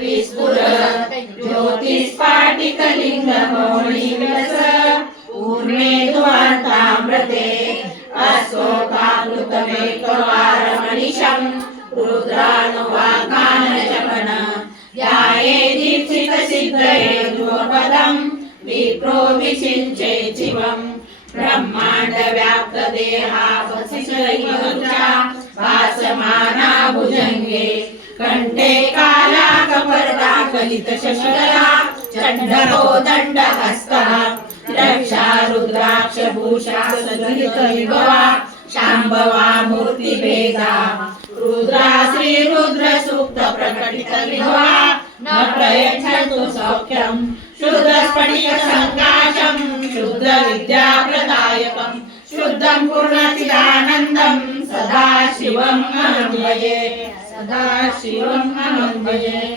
विस्फुरत् ज्योतिस्फाटिकलिङ्गमौलिविलस पूर्णे ध्रुवान्तामृते अशोकामृतमेकवारमनिशं रुद्रानुवाकानजपन ध्याये दीप्सितसिद्धये ध्रुवपदं विप्रो विचिन्त्ये शिवम् ब्रह्माण्डव्याप्तदेहावसितैवचा भासमाना भुजङ्गे कण्ठे कालाकपर्दाकलितशशिकला चण्डको दण्डहस्तः रक्षा रुद्राक्षभूषा सदलितविभवा शाम्भवा मूर्तिभेदा रुद्रा श्रीरुद्रसूक्तप्रकटितविभवा न प्रयच्छतु सौख्यं शुद्धस्फटिकसङ्काशं शुद्धविद्याप्रदायकं शुद्धं पूर्णचिदानन्दं सदा शिवम् अहं भजे।